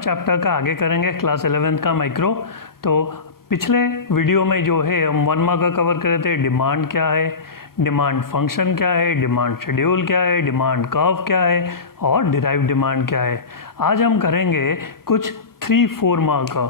Chapter का आगे करेंगे, क्लास 11th का माइक्रो। तो पिछले वीडियो में जो है हम 1 मार्क का कवर कर रहे थे। डिमांड क्या है, डिमांड फंक्शन क्या है, डिमांड शेड्यूल क्या है, डिमांड कर्व क्या है और डिराइव डिमांड क्या है। आज हम करेंगे कुछ 3-4 मार्क का,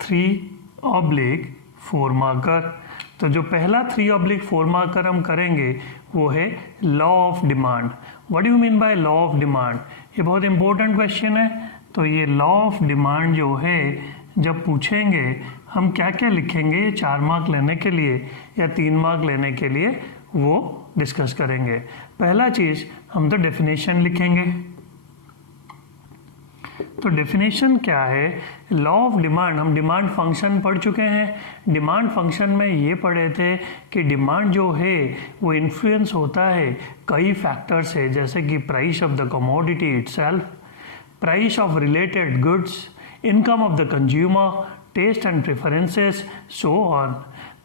3/4 मार्कर। तो जो पहला 3/4 मार्कर हम करेंगे वो है law of demand. What do you mean by law of demand? ये बहुत इंपॉर्टेंट क्वेश्चन है। तो ये लॉ ऑफ डिमांड जो है जब पूछेंगे हम क्या क्या लिखेंगे 4 मार्क लेने के लिए या 3 मार्क लेने के लिए, वो डिस्कस करेंगे। पहला चीज़ हम तो डेफिनेशन लिखेंगे। तो डेफिनेशन क्या है? लॉ ऑफ डिमांड, हम डिमांड फंक्शन पढ़ चुके हैं। डिमांड फंक्शन में ये पढ़े थे कि डिमांड जो है वो इन्फ्लुएंस होता है कई फैक्टर से, जैसे कि price of the commodity itself, price of related goods, income of the consumer, taste and preferences, so on.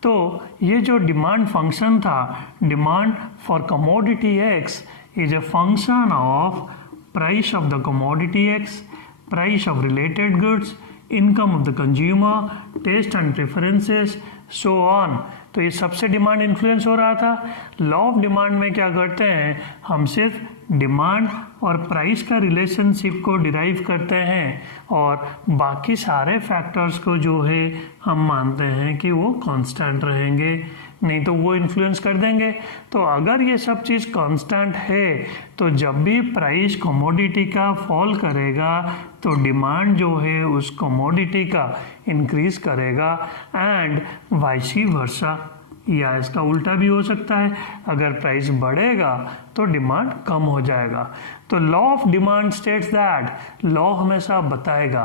तो ये जो डिमांड फंक्शन था, demand for commodity X is a function of price of the commodity X, price of related goods, income of the consumer, taste and preferences, so on. तो ये सबसे demand influence हो रहा था। लॉ ऑफ डिमांड में क्या करते हैं, हम सिर्फ डिमांड और प्राइस का रिलेशनशिप को डिराइव करते हैं और बाकी सारे फैक्टर्स को जो है हम मानते हैं कि वो कांस्टेंट रहेंगे, नहीं तो वो इन्फ्लुएंस कर देंगे। तो अगर ये सब चीज़ कांस्टेंट है तो जब भी प्राइस कमोडिटी का फॉल करेगा तो डिमांड जो है उस कमोडिटी का इंक्रीज करेगा एंड वाइसी वर्सा, या इसका उल्टा भी हो सकता है। अगर प्राइस बढ़ेगा तो डिमांड कम हो जाएगा। तो law of demand states that, law हमेशा बताएगा।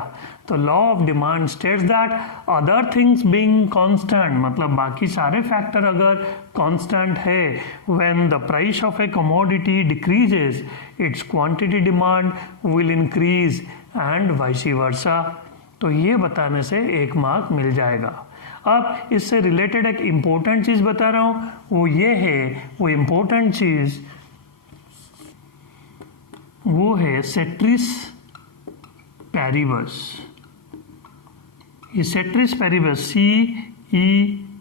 तो law of demand states that other things being constant, मतलब बाकी सारे फैक्टर अगर कांस्टेंट है, when the price of a commodity decreases its quantity demand will increase and vice versa. तो ये बताने से 1 मार्क मिल जाएगा। अब इससे रिलेटेड एक इम्पोर्टेंट चीज़ बता रहा हूँ, वो ये है, वो इम्पोर्टेंट चीज़ वो है सेट्रिस पैरिबस। ये सेट्रिस पैरिबस,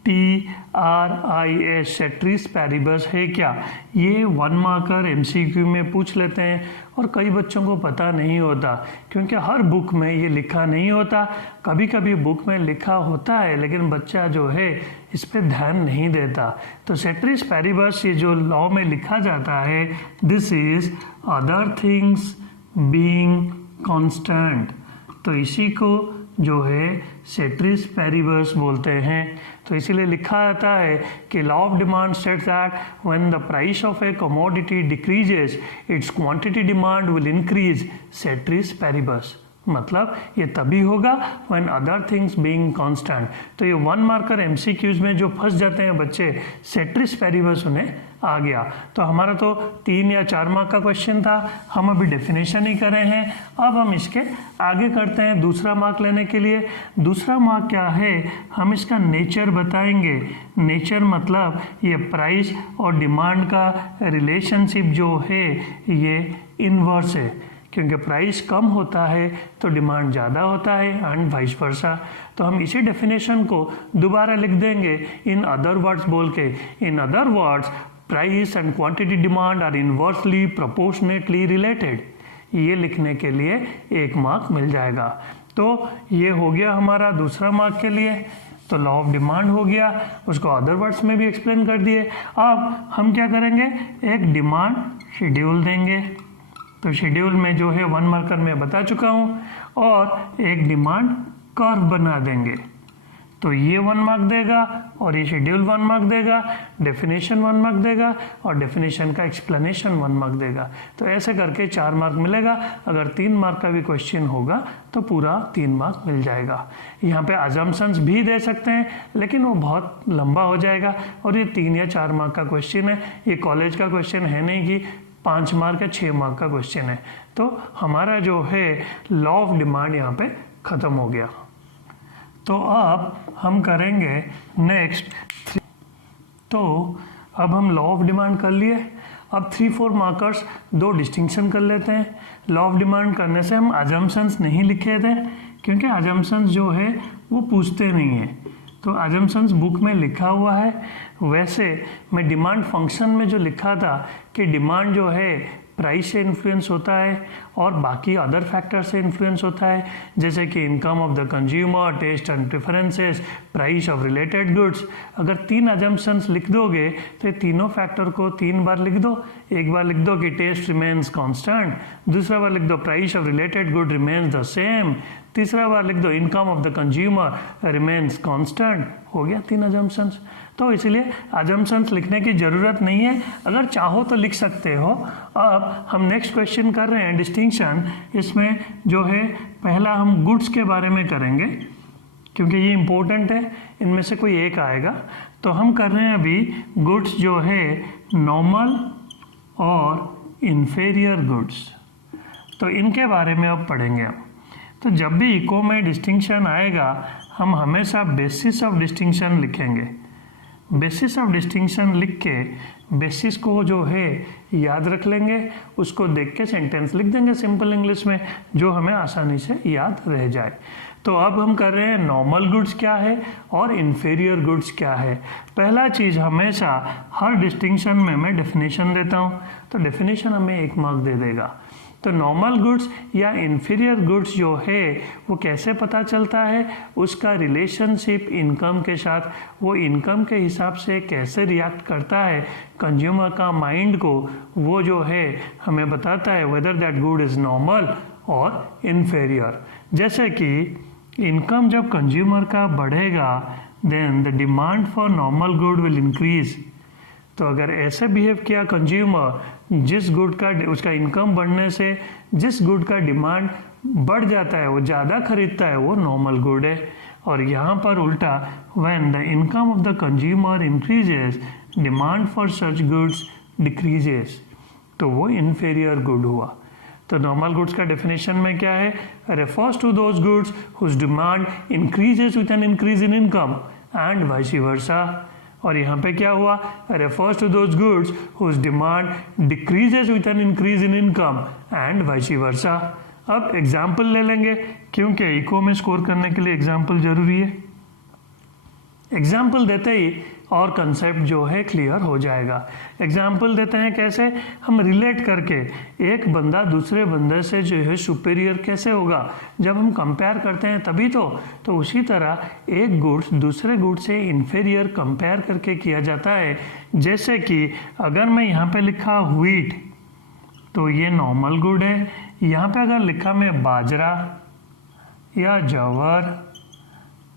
CETRIS, सेट्रिस पैरिबस है क्या? ये 1 मार्कर MCQ में पूछ लेते हैं और कई बच्चों को पता नहीं होता क्योंकि हर बुक में ये लिखा नहीं होता। कभी कभी बुक में लिखा होता है लेकिन बच्चा जो है इस पर ध्यान नहीं देता। तो सेट्रिस पैरिबस ये जो लॉ में लिखा जाता है, this is other things being constant. तो इसी को जो है सेट्रिस पैरिबस बोलते हैं। तो इसीलिए लिखा जाता है कि law of demand states that when the price of a commodity decreases its quantity demand will increase, ceteris paribus. मतलब ये तभी होगा when other things being constant. तो ये 1 मार्कर MCQs में जो फंस जाते हैं बच्चे, सेट्रिस पैरिबस उन्हें आ गया। तो हमारा तो 3 या 4 मार्क का क्वेश्चन था, हम अभी डेफिनेशन ही कर रहे हैं। अब हम इसके आगे करते हैं दूसरा मार्क लेने के लिए। दूसरा मार्क क्या है, हम इसका नेचर बताएंगे। नेचर मतलब ये प्राइस और डिमांड का रिलेशनशिप जो है ये इनवर्स है, क्योंकि प्राइस कम होता है तो डिमांड ज़्यादा होता है एंड वाइस वर्सा। तो हम इसी डेफिनेशन को दोबारा लिख देंगे इन अदर वर्ड्स बोल के। In other words price and quantity demand are inversely proportionately related. ये लिखने के लिए 1 मार्क मिल जाएगा। तो ये हो गया हमारा दूसरा मार्क के लिए। तो लॉ ऑफ डिमांड हो गया, उसको अदर वर्ड्स में भी एक्सप्लेन कर दिए। अब हम क्या करेंगे, एक डिमांड शेड्यूल देंगे। तो शेड्यूल में जो है 1 मार्कर में बता चुका हूँ, और एक डिमांड कर्व बना देंगे। तो ये 1 मार्क देगा और ये शेड्यूल 1 मार्क देगा, डेफिनेशन 1 मार्क देगा और डेफिनेशन का एक्सप्लेनेशन 1 मार्क देगा। तो ऐसे करके 4 मार्क मिलेगा। अगर 3 मार्क का भी क्वेश्चन होगा तो पूरा 3 मार्क मिल जाएगा। यहाँ पे अजम्पशंस भी दे सकते हैं लेकिन वो बहुत लंबा हो जाएगा, और ये 3 या 4 मार्क का क्वेश्चन है। ये कॉलेज का क्वेश्चन है नहीं कि 5 मार्क या 6 मार्क का क्वेश्चन है। तो हमारा जो है लॉ ऑफ डिमांड यहाँ पे ख़त्म हो गया। तो अब हम करेंगे नेक्स्ट। तो अब हम लॉ ऑफ डिमांड कर लिए। अब 3-4 मार्कर्स 2 डिस्टिंक्शन कर लेते हैं। लॉ ऑफ डिमांड करने से हम अजम्पशंस नहीं लिखे थे, क्योंकि अजम्पशंस जो है वो पूछते नहीं है, तो अजम्पशंस बुक में लिखा हुआ है। वैसे मैं डिमांड फंक्शन में जो लिखा था कि डिमांड जो है प्राइस से इन्फ्लुएंस होता है और बाकी अदर फैक्टर से इन्फ्लुएंस होता है, जैसे कि income of the consumer, taste and preferences, price of related goods. अगर 3 अजम्पशंस लिख दोगे तो ये तीनों फैक्टर को 3 बार लिख दो। एक बार लिख दो कि टेस्ट रिमेन्स कांस्टेंट, दूसरा बार लिख दो price of related good remains the same, तीसरा बार लिख दो income of the consumer remains constant. हो गया 3 अजम्पशंस। तो इसलिए अजम्पशंस लिखने की ज़रूरत नहीं है, अगर चाहो तो लिख सकते हो। अब हम नेक्स्ट क्वेश्चन कर रहे हैं डिस्टिंक्शन। इसमें जो है पहला हम गुड्स के बारे में करेंगे, क्योंकि ये इम्पोर्टेंट है, इनमें से कोई एक आएगा। तो हम कर रहे हैं अभी गुड्स जो है नॉर्मल और इन्फेरियर गुड्स, तो इनके बारे में अब पढ़ेंगे हम। तो जब भी इको में डिस्टिंक्शन आएगा हम हमेशा बेसिस ऑफ डिस्टिंक्शन लिखेंगे। बेसिस ऑफ डिस्टिंक्शन लिख के बेसिस को जो है याद रख लेंगे, उसको देख के सेंटेंस लिख देंगे सिंपल इंग्लिश में, जो हमें आसानी से याद रह जाए। तो अब हम कर रहे हैं नॉर्मल गुड्स क्या है और इन्फेरियर गुड्स क्या है। पहला चीज़ हमेशा हर डिस्टिंक्शन में मैं डेफिनेशन देता हूँ, तो डेफिनेशन हमें 1 मार्क दे देगा। तो नॉर्मल गुड्स या इन्फीरियर गुड्स जो है वो कैसे पता चलता है, उसका रिलेशनशिप इनकम के साथ, वो इनकम के हिसाब से कैसे रिएक्ट करता है कंज्यूमर का माइंड को, वो जो है हमें बताता है whether that good is normal और इन्फेरियर। जैसे कि इनकम जब कंज्यूमर का बढ़ेगा then the demand for normal good will increase. तो अगर ऐसे बिहेव किया कंज्यूमर, जिस गुड का उसका इनकम बढ़ने से जिस गुड का डिमांड बढ़ जाता है, वो ज़्यादा खरीदता है, वो नॉर्मल गुड है। और यहाँ पर उल्टा, when the income of the consumer increases demand for such goods decreases, तो वो इन्फेरियर गुड हुआ। तो नॉर्मल गुड्स का डेफिनेशन में क्या है, refers to those goods whose demand increases with an increase in income and vice versa. और यहाँ पे क्या हुआ, refers to those goods whose demand decreases with an increase in income and vice versa. अब example ले लेंगे, क्योंकि eco में स्कोर करने के लिए एग्जाम्पल जरूरी है। एग्जाम्पल देते ही और कंसेप्ट जो है क्लियर हो जाएगा। एग्जाम्पल देते हैं कैसे, हम रिलेट करके एक बंदा दूसरे बंदे से जो है सुपीरियर कैसे होगा, जब हम कंपेयर करते हैं तभी तो उसी तरह एक गुड्स दूसरे गुड से इन्फेरियर कंपेयर करके किया जाता है। जैसे कि अगर मैं यहाँ पे लिखा व्हीट, तो ये नॉर्मल गुड है। यहाँ पे अगर लिखा मैं बाजरा या जवर,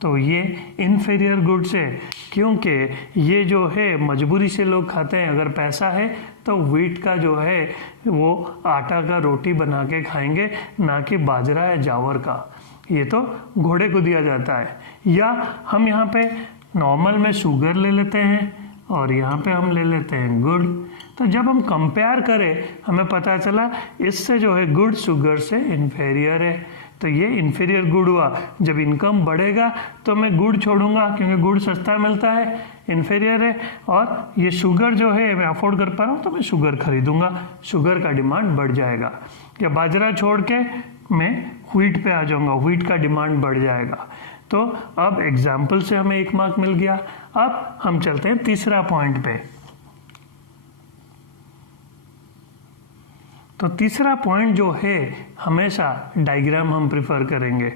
तो ये इन्फेरियर गुड्स है, क्योंकि ये जो है मजबूरी से लोग खाते हैं। अगर पैसा है तो व्हीट का जो है वो आटा का रोटी बना के खाएंगे, ना कि बाजरा या जावर का, ये तो घोड़े को दिया जाता है। या हम यहाँ पे नॉर्मल में शुगर ले लेते हैं और यहाँ पे हम ले लेते हैं गुड़। तो जब हम कंपेयर करें हमें पता चला इससे जो है गुड़ शुगर से इन्फेरियर है, तो ये इन्फीरियर गुड हुआ। जब इनकम बढ़ेगा तो मैं गुड़ छोड़ूंगा, क्योंकि गुड़ सस्ता मिलता है, इन्फीरियर है। और ये शुगर जो है मैं अफोर्ड कर पा रहा हूँ तो मैं शुगर खरीदूंगा, शुगर का डिमांड बढ़ जाएगा। या बाजरा छोड़ के मैं व्हीट पे आ जाऊंगा, व्हीट का डिमांड बढ़ जाएगा। तो अब एग्जाम्पल से हमें 1 मार्क मिल गया। अब हम चलते हैं तीसरा पॉइंट पे। तो तीसरा पॉइंट जो है हमेशा डायग्राम हम प्रिफर करेंगे।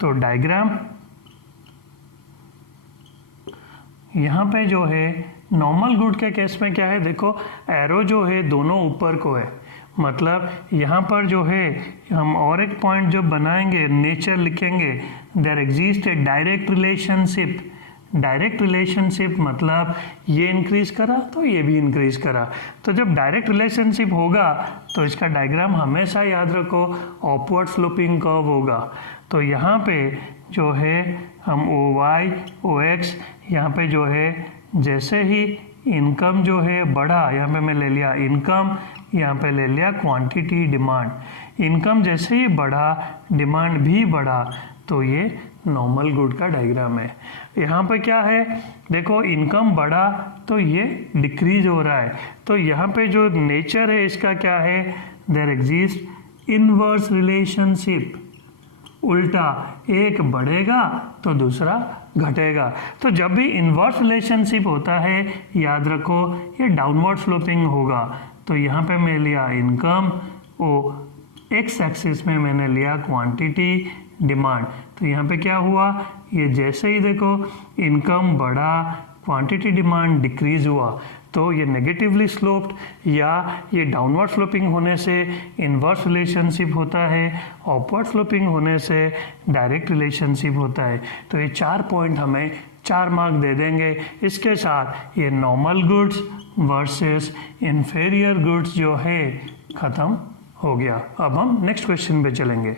तो डायग्राम यहाँ पे जो है नॉर्मल गुड के केस में क्या है, देखो एरो जो है दोनों ऊपर को है, मतलब यहाँ पर जो है हम और एक पॉइंट जो बनाएंगे, नेचर लिखेंगे, there exist a direct relationship. Direct relationship मतलब ये इंक्रीज करा तो ये भी इंक्रीज करा। तो जब डायरेक्ट रिलेशनशिप होगा तो इसका डायग्राम हमेशा याद रखो अपवर्ड स्लोपिंग कर्व होगा। तो यहाँ पे जो है हम OY OX, यहाँ पे जो है जैसे ही इनकम जो है बढ़ा, यहाँ पे मैं ले लिया इनकम, यहाँ पे ले लिया क्वांटिटी डिमांड। इनकम जैसे ही बढ़ा डिमांड भी बढ़ा, तो ये नॉर्मल गुड का डायग्राम है। यहाँ पे क्या है, देखो इनकम बढ़ा तो ये डिक्रीज हो रहा है। तो यहाँ पे जो नेचर है इसका क्या है, देयर एग्जिस्ट इनवर्स रिलेशनशिप, उल्टा एक बढ़ेगा तो दूसरा घटेगा। तो जब भी इनवर्स रिलेशनशिप होता है याद रखो ये डाउनवर्ड स्लोपिंग होगा। तो यहाँ पे मैं लिया इनकम, ओ एक्स एक्सिस में मैंने लिया क्वांटिटी डिमांड। तो यहाँ पे क्या हुआ, ये जैसे ही देखो इनकम बढ़ा क्वांटिटी डिमांड डिक्रीज हुआ, तो ये नेगेटिवली स्लोप्ड या ये डाउनवर्ड स्लोपिंग होने से इनवर्स रिलेशनशिप होता है, अपवर्ड स्लोपिंग होने से डायरेक्ट रिलेशनशिप होता है। तो ये 4 पॉइंट हमें 4 मार्क दे देंगे। इसके साथ ये normal goods versus inferior goods जो है ख़त्म हो गया। अब हम नेक्स्ट क्वेश्चन पे चलेंगे।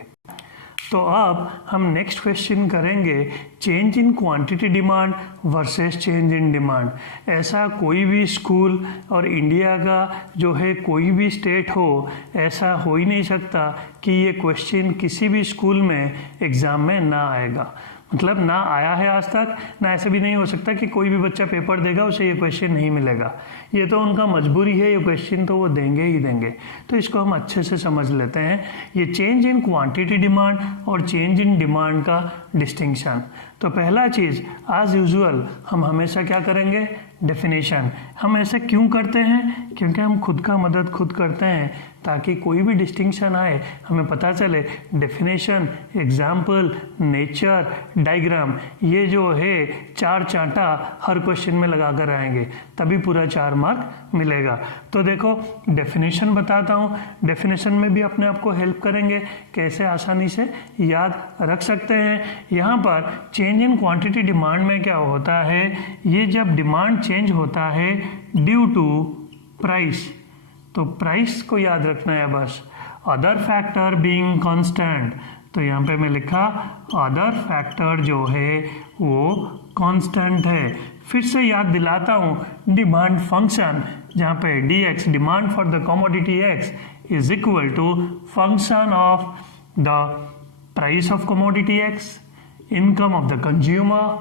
तो अब हम नेक्स्ट क्वेश्चन करेंगे change in quantity demand versus change in demand. ऐसा कोई भी स्कूल और इंडिया का जो है कोई भी स्टेट हो, ऐसा हो ही नहीं सकता कि ये क्वेश्चन किसी भी स्कूल में एग्ज़ाम में ना आएगा। मतलब ना आया है आज तक, ना ऐसा भी नहीं हो सकता कि कोई भी बच्चा पेपर देगा उसे ये क्वेश्चन नहीं मिलेगा। ये तो उनका मजबूरी है, ये क्वेश्चन तो वो देंगे ही देंगे। तो इसको हम अच्छे से समझ लेते हैं। ये चेंज इन क्वांटिटी डिमांड और चेंज इन डिमांड का डिस्टिंक्शन। तो पहला चीज़ एज यूजुअल हम हमेशा क्या करेंगे, डेफिनेशन। हम ऐसे क्यों करते हैं, क्योंकि हम खुद का मदद खुद करते हैं ताकि कोई भी डिस्टिंक्शन आए हमें पता चले। डेफिनेशन, एग्जाम्पल, नेचर, डायग्राम, ये जो है 4 चांटा हर क्वेश्चन में लगा कर आएंगे, तभी पूरा 4 मार्क मिलेगा। तो देखो डेफिनेशन बताता हूँ, डेफिनेशन में भी अपने आप को हेल्प करेंगे कैसे आसानी से याद रख सकते हैं। यहाँ पर चेंज इन क्वांटिटी डिमांड में क्या होता है, ये जब डिमांड चेंज होता है ड्यू टू प्राइस, तो प्राइस को याद रखना है बस। अदर फैक्टर बीइंग कांस्टेंट, तो यहाँ पे मैं लिखा अदर फैक्टर जो है वो कांस्टेंट है। फिर से याद दिलाता हूँ, डिमांड फंक्शन जहाँ पे dx demand for the commodity x is equal to function of the price of commodity x, income of the consumer,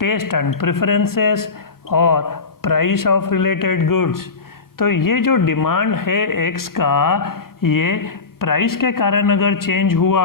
taste and preferences और प्राइस ऑफ रिलेटेड गुड्स। तो ये जो डिमांड है x का, ये price के कारण अगर चेंज हुआ,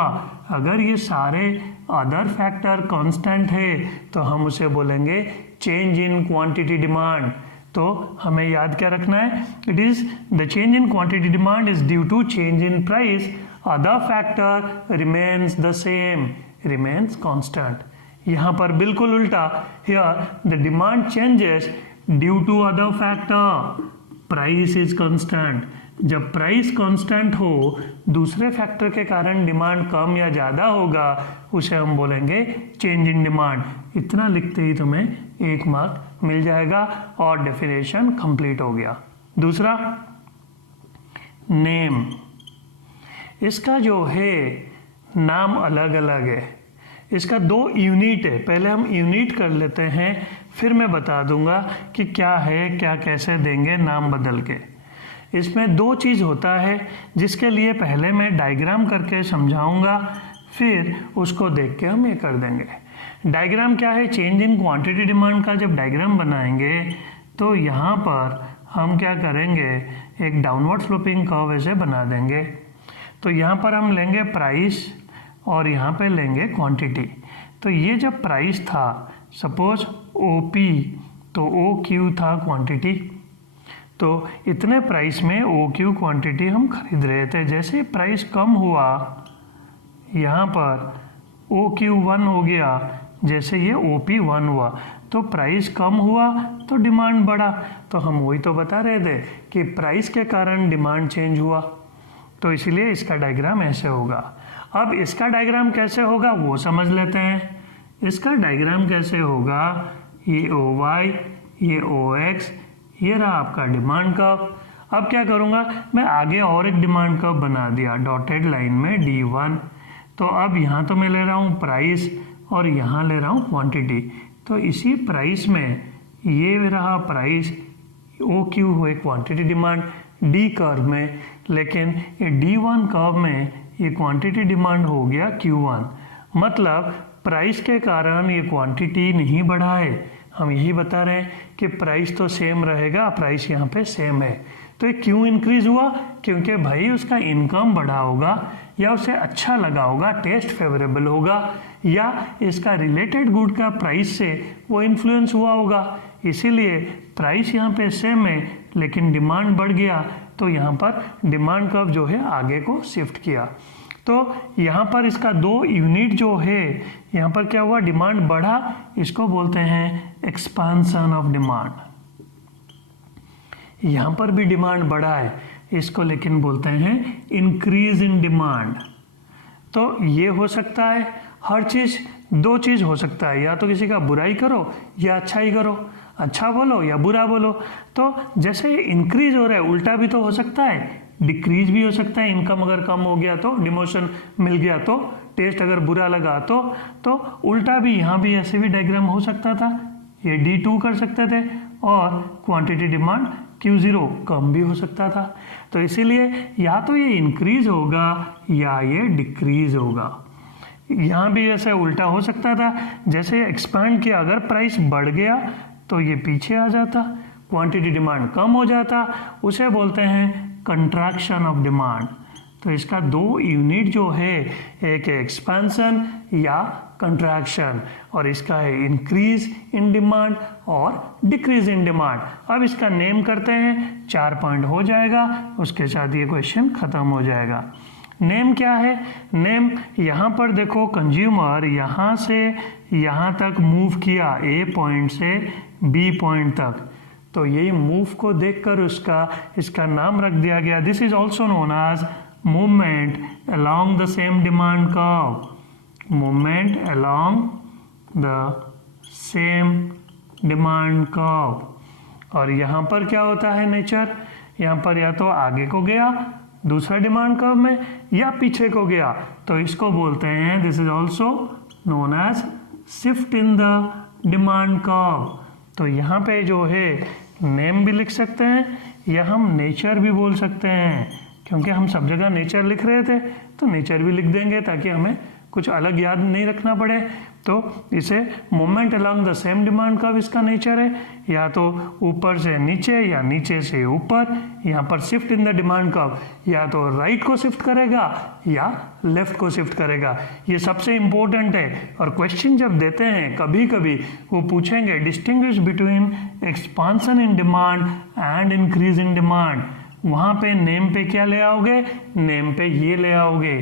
अगर ये सारे अदर फैक्टर कांस्टेंट है तो हम उसे बोलेंगे चेंज इन क्वांटिटी डिमांड। तो हमें याद क्या रखना है, it is the change in quantity demand is due to change in price, other factor remains the same, remains constant. यहाँ पर बिल्कुल उल्टा, here the demand changes due to other factor, price is constant. जब price constant हो, दूसरे factor के कारण demand कम या ज़्यादा होगा, उसे हम बोलेंगे चेंज इन डिमांड। इतना लिखते ही तुम्हें 1 मार्क मिल जाएगा और डेफिनेशन कंप्लीट हो गया। दूसरा नेम, इसका जो है नाम अलग अलग है, इसका 2 यूनिट है। पहले हम यूनिट कर लेते हैं, फिर मैं बता दूंगा कि क्या है, क्या कैसे देंगे नाम बदल के। इसमें 2 चीज़ होता है जिसके लिए पहले मैं डायग्राम करके समझाऊंगा, फिर उसको देख के हम ये कर देंगे। डायग्राम क्या है, चेंज इन क्वांटिटी डिमांड का जब डायग्राम बनाएंगे तो यहाँ पर हम क्या करेंगे, एक डाउनवर्ड स्लोपिंग कर्व ऐसे बना देंगे। तो यहाँ पर हम लेंगे प्राइस और यहाँ पे लेंगे क्वांटिटी। तो ये जब प्राइस था, सपोज OP, तो OQ था क्वांटिटी, तो इतने प्राइस में OQ क्वांटिटी हम खरीद रहे थे। जैसे प्राइस कम हुआ, यहाँ पर OQ 1 हो गया, जैसे ये OP 1 हुआ, तो प्राइस कम हुआ तो डिमांड बढ़ा। तो हम वही तो बता रहे थे कि प्राइस के कारण डिमांड चेंज हुआ, तो इसलिए इसका डायग्राम ऐसे होगा। अब इसका डायग्राम कैसे होगा वो समझ लेते हैं। इसका डायग्राम कैसे होगा, ये OY, ये OX, ये रहा आपका डिमांड कर्व। अब क्या करूँगा, मैं आगे और एक डिमांड कर्व बना दिया डॉटेड लाइन में D1। तो अब यहाँ तो मैं ले रहा हूँ प्राइस और यहाँ ले रहा हूँ क्वांटिटी। तो इसी प्राइस में ये रहा प्राइस, OQ हुए क्वांटिटी डिमांड D कर्व में, लेकिन ये D1 कर्व में ये क्वांटिटी डिमांड हो गया Q1। मतलब प्राइस के कारण ये क्वांटिटी नहीं बढ़ा है, हम यही बता रहे हैं कि प्राइस तो सेम रहेगा, प्राइस यहाँ पे सेम है। तो ये क्यों इंक्रीज हुआ, क्योंकि भाई उसका इनकम बढ़ा होगा, या उसे अच्छा लगा होगा, टेस्ट फेवरेबल होगा, या इसका रिलेटेड गुड का प्राइस से वो इन्फ्लुएंस हुआ होगा। इसीलिए प्राइस यहाँ पे सेम है लेकिन डिमांड बढ़ गया, तो यहाँ पर डिमांड कर्व जो है आगे को शिफ्ट किया। तो यहाँ पर इसका 2 यूनिट जो है, यहाँ पर क्या हुआ, डिमांड बढ़ा, इसको बोलते हैं एक्सपांसन ऑफ डिमांड। यहाँ पर भी डिमांड बढ़ा है, इसको लेकिन बोलते हैं इंक्रीज इन डिमांड। तो ये हो सकता है, हर चीज़ 2 चीज़ हो सकता है, या तो किसी का बुराई करो या अच्छा ही करो, अच्छा बोलो या बुरा बोलो। तो जैसे इंक्रीज हो रहा है, उल्टा भी तो हो सकता है, डिक्रीज भी हो सकता है। इनकम अगर कम हो गया तो, डिमोशन मिल गया तो, टेस्ट अगर बुरा लगा तो उल्टा भी यहाँ भी ऐसे भी डायग्राम हो सकता था। ये D2 कर सकते थे और क्वांटिटी डिमांड Q0 कम भी हो सकता था। तो इसीलिए या तो ये इंक्रीज होगा या ये डिक्रीज होगा। यहाँ भी ऐसे उल्टा हो सकता था, जैसे एक्सपांड किया, अगर प्राइस बढ़ गया तो ये पीछे आ जाता, क्वांटिटी डिमांड कम हो जाता, उसे बोलते हैं कंट्रैक्शन ऑफ डिमांड। तो इसका 2 यूनिट जो है, एक है एक्सपेंशन या कंट्रैक्शन, और इसका है इंक्रीज इन डिमांड और डिक्रीज इन डिमांड। अब इसका नेम करते हैं, 4 पॉइंट हो जाएगा, उसके साथ ये क्वेश्चन खत्म हो जाएगा। नेम क्या है? नेम यहाँ पर देखो, कंज्यूमर यहाँ से यहाँ तक मूव किया, ए पॉइंट से बी पॉइंट तक, तो यही मूव को देखकर इसका नाम रख दिया गया। This is also known as movement along the same demand curve, movement along the same demand curve। और यहाँ पर क्या होता है नेचर, यहाँ पर या तो आगे को गया दूसरा डिमांड कर्व में, या पीछे को गया, तो इसको बोलते हैं, this is also known as shift in the demand curve. तो यहाँ पे जो है नेम भी लिख सकते हैं या हम नेचर भी बोल सकते हैं, क्योंकि हम सब जगह नेचर लिख रहे थे तो नेचर भी लिख देंगे ताकि हमें कुछ अलग याद नहीं रखना पड़े। तो इसे movement along the same demand curve इसका नेचर है, या तो ऊपर से नीचे या नीचे से ऊपर। यहाँ पर shift in the demand curve या तो राइट को शिफ्ट करेगा या लेफ्ट को शिफ्ट करेगा, ये सबसे इम्पोर्टेंट है। और क्वेश्चन जब देते हैं कभी कभी वो पूछेंगे distinguish between expansion in demand and increase in demand. वहाँ पे नेम पे क्या ले आओगे, नेम पे ये ले आओगे,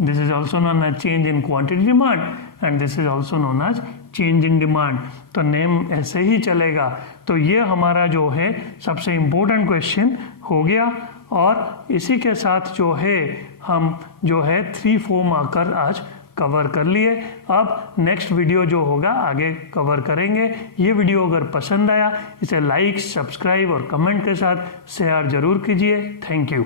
this is also known as change in quantity demand and this is also known as change in demand. तो नेम ऐसे ही चलेगा। तो ये हमारा जो है सबसे इम्पोर्टेंट क्वेश्चन हो गया, और इसी के साथ जो है हम जो है 3-4 मार्कर आज कवर कर लिए। अब नेक्स्ट वीडियो जो होगा आगे कवर करेंगे। ये वीडियो अगर पसंद आया इसे लाइक, सब्सक्राइब और कमेंट के साथ शेयर जरूर कीजिए। Thank you.